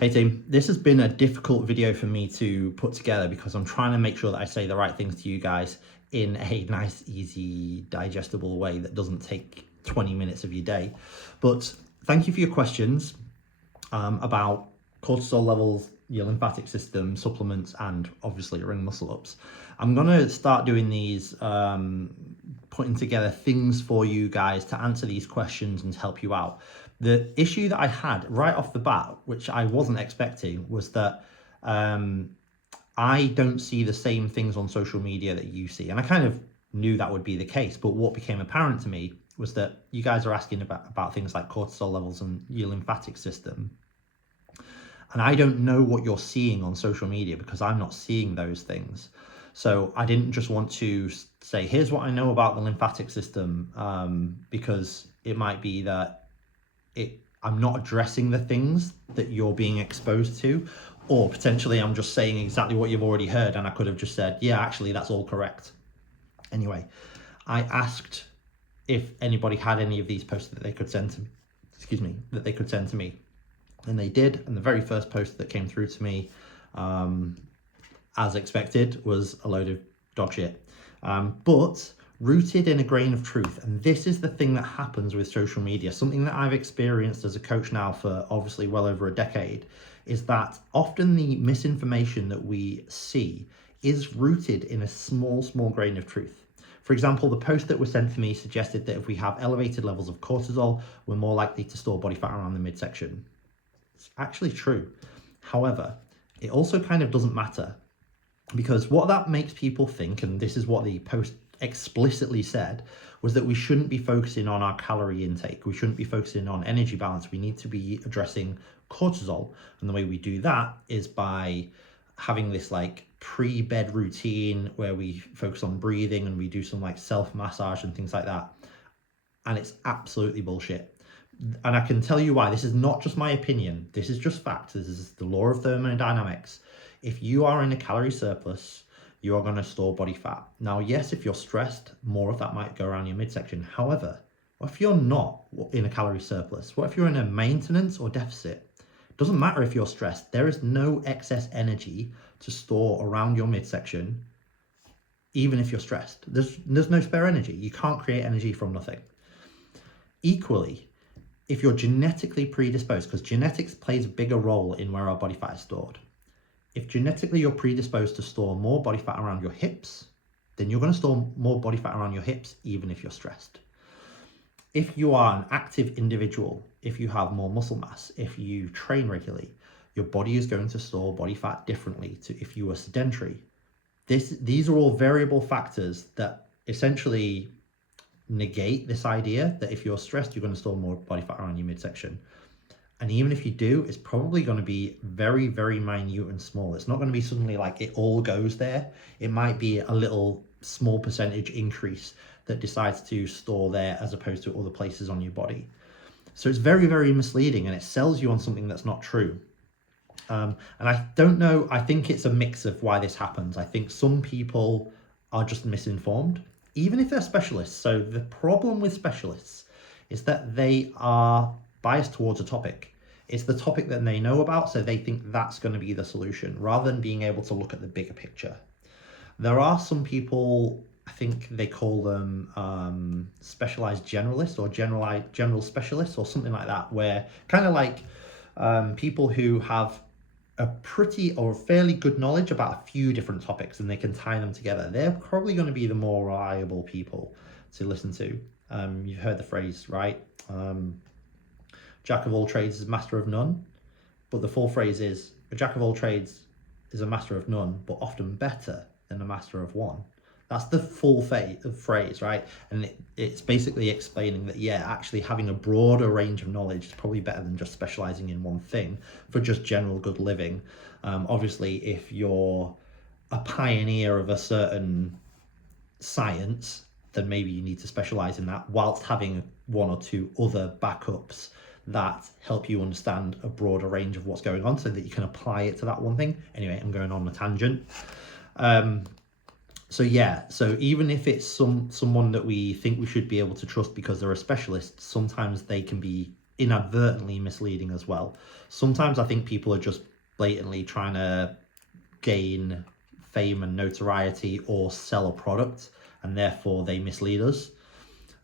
Hey team, this has been a difficult video for me to put together because I'm trying to make sure that I say the right things to you guys in a nice, easy, digestible way that doesn't take 20 minutes of your day. But thank you for your questions about cortisol levels, your lymphatic system, supplements, and obviously ring muscle ups. I'm going to start doing these, putting together things for you guys to answer these questions and to help you out. The issue that I had right off the bat, which I wasn't expecting, was that I don't see the same things on social media that you see. And I kind of knew that would be the case. But what became apparent to me was that you guys are asking about things like cortisol levels and your lymphatic system. And I don't know what you're seeing on social media because I'm not seeing those things. So I didn't just want to say, here's what I know about the lymphatic system, because it might be that I'm not addressing the things that you're being exposed to, or potentially I'm just saying exactly what you've already heard and I could have just said, yeah, actually that's all correct. Anyway, I asked if anybody had any of these posts that they could send to me, and they did. And the very first post that came through to me, as expected, was a load of dog shit, but rooted in a grain of truth. And this is the thing that happens with social media, something that I've experienced as a coach now for obviously well over a decade, is that often the misinformation that we see is rooted in a small grain of truth. For example, the post that was sent to me suggested that if we have elevated levels of cortisol, we're more likely to store body fat around the midsection. It's actually true. However, it also kind of doesn't matter, because what that makes people think, and this is what the post explicitly said, was that we shouldn't be focusing on our calorie intake. We shouldn't be focusing on energy balance. We need to be addressing cortisol. And the way we do that is by having this like pre-bed routine where we focus on breathing and we do some like self-massage and things like that. And it's absolutely bullshit. And I can tell you why. This is not just my opinion. This is just fact. This is the law of thermodynamics. If you are in a calorie surplus, you are going to store body fat. Now, yes, if you're stressed, more of that might go around your midsection. However, what if you're not in a calorie surplus? What if you're in a maintenance or deficit? It doesn't matter if you're stressed. There is no excess energy to store around your midsection, even if you're stressed. There's no spare energy. You can't create energy from nothing. Equally, if you're genetically predisposed, because genetics plays a bigger role in where our body fat is stored. If genetically you're predisposed to store more body fat around your hips, then you're going to store more body fat around your hips, even if you're stressed. If you are an active individual, if you have more muscle mass, if you train regularly, your body is going to store body fat differently to if you were sedentary. These are all variable factors that essentially negate this idea that if you're stressed, you're going to store more body fat around your midsection. And even if you do, it's probably going to be very, very minute and small. It's not going to be suddenly like it all goes there. It might be a little small percentage increase that decides to store there as opposed to other places on your body. So it's very, very misleading, and it sells you on something that's not true. And I don't know, I think it's a mix of why this happens. I think some people are just misinformed, even if they're specialists. So the problem with specialists is that they are biased towards a topic. It's the topic that they know about, so they think that's going to be the solution, rather than being able to look at the bigger picture. There are some people, I think they call them specialized generalists or general specialists or something like that, where kind of like people who have a pretty or fairly good knowledge about a few different topics and they can tie them together. They're probably going to be the more reliable people to listen to. You've heard the phrase, right? Jack of all trades is master of none, but the full phrase is a jack of all trades is a master of none, but often better than a master of one. That's the full phrase, right? And it's basically explaining that, yeah, actually having a broader range of knowledge is probably better than just specializing in one thing for just general good living. Obviously, if you're a pioneer of a certain science, then maybe you need to specialize in that whilst having one or two other backups that help you understand a broader range of what's going on so that you can apply it to that one thing. Anyway, I'm going on a tangent. So even if it's someone that we think we should be able to trust because they're a specialist, sometimes they can be inadvertently misleading as well. Sometimes I think people are just blatantly trying to gain fame and notoriety or sell a product, and therefore they mislead us.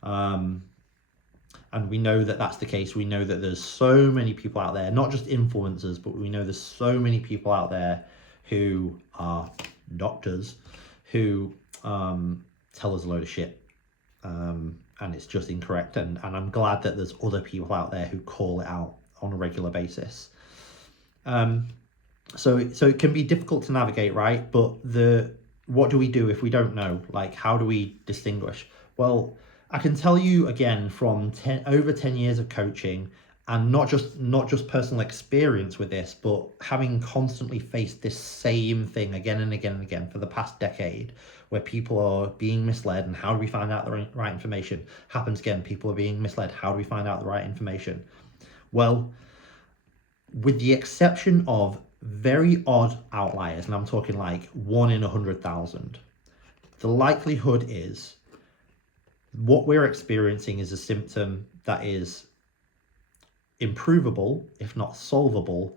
And we know that that's the case. We know that there's so many people out there, not just influencers, but we know there's so many people out there who are doctors who tell us a load of shit. And it's just incorrect. And I'm glad that there's other people out there who call it out on a regular basis. So it can be difficult to navigate, right? But what do we do if we don't know? Like, how do we distinguish? Well, I can tell you again from over 10 years of coaching, and not just personal experience with this, but having constantly faced this same thing again and again and again for the past decade, where people are being misled. And how do we find out the right information? Happens again. People are being misled. How do we find out the right information? Well, with the exception of very odd outliers, and I'm talking like 1 in 100,000, the likelihood is what we're experiencing is a symptom that is improvable, if not solvable,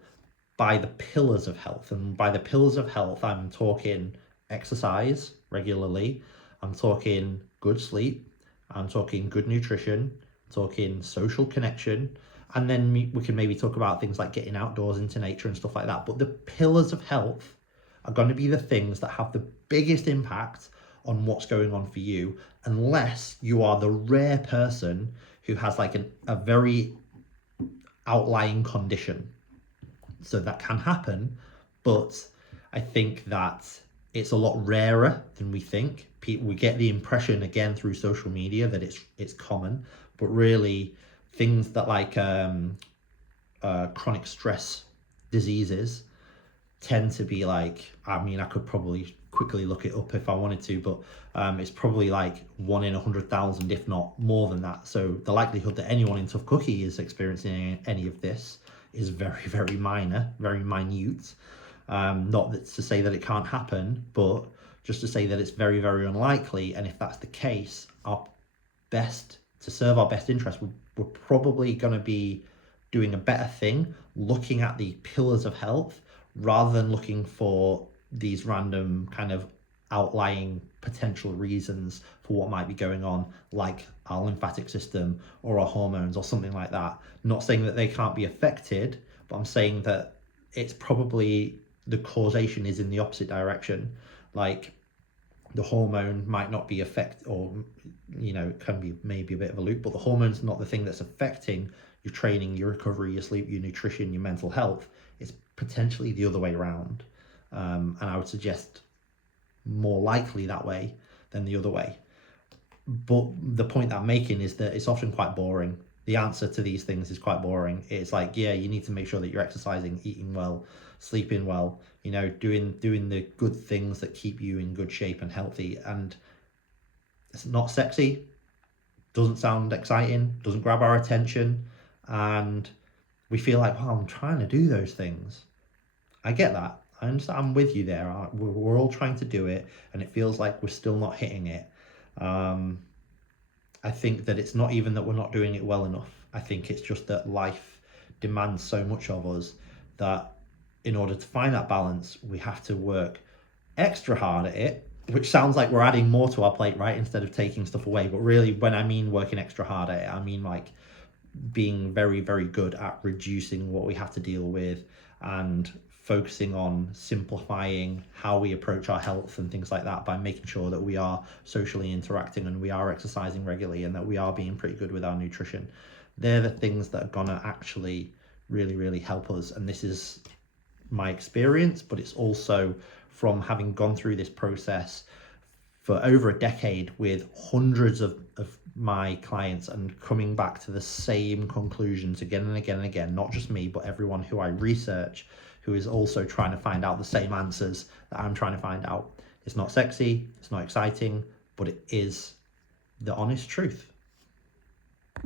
by the pillars of health. And by the pillars of health, I'm talking exercise regularly, I'm talking good sleep, I'm talking good nutrition, I'm talking social connection, and then we can maybe talk about things like getting outdoors into nature and stuff like that. But the pillars of health are going to be the things that have the biggest impact on what's going on for you, unless you are the rare person who has like a very outlying condition. So that can happen, but I think that it's a lot rarer than we think. We get the impression again through social media that it's common, but really things that like chronic stress diseases tend to be like, I mean, I could probably quickly look it up if I wanted to, but it's probably like 1 in 100,000, if not more than that. So the likelihood that anyone in Tough Cookie is experiencing any of this is very, very minor, very minute. Not that to say that it can't happen, but just to say that it's very, very unlikely. And if that's the case, to serve our best interest, we're probably going to be doing a better thing looking at the pillars of health rather than looking for these random kind of outlying potential reasons for what might be going on, like our lymphatic system or our hormones or something like that. Not saying that they can't be affected, but I'm saying that it's probably the causation is in the opposite direction. Like the hormone might not be or it can be maybe a bit of a loop, but the hormone's not the thing that's affecting your training, your recovery, your sleep, your nutrition, your mental health. It's potentially the other way around. And I would suggest more likely that way than the other way. But the point that I'm making is that it's often quite boring. The answer to these things is quite boring. It's like, yeah, you need to make sure that you're exercising, eating well, sleeping well, doing the good things that keep you in good shape and healthy. And it's not sexy, doesn't sound exciting, doesn't grab our attention, and we feel like, well, I'm trying to do those things. I get that. I understand. I'm with you there. We're all trying to do it, and it feels like we're still not hitting it. I think that it's not even that we're not doing it well enough. I think it's just that life demands so much of us that in order to find that balance, we have to work extra hard at it, which sounds like we're adding more to our plate, right? Instead of taking stuff away. But really, when I mean working extra hard at it, I mean like being very, very good at reducing what we have to deal with and focusing on simplifying how we approach our health and things like that by making sure that we are socially interacting and we are exercising regularly and that we are being pretty good with our nutrition. They're the things that are gonna actually really, really help us. And this is my experience, but it's also from having gone through this process for over a decade with hundreds of my clients and coming back to the same conclusions again and again and again, not just me, but everyone who I research, who is also trying to find out the same answers that I'm trying to find out. It's not sexy, it's not exciting, but it is the honest truth.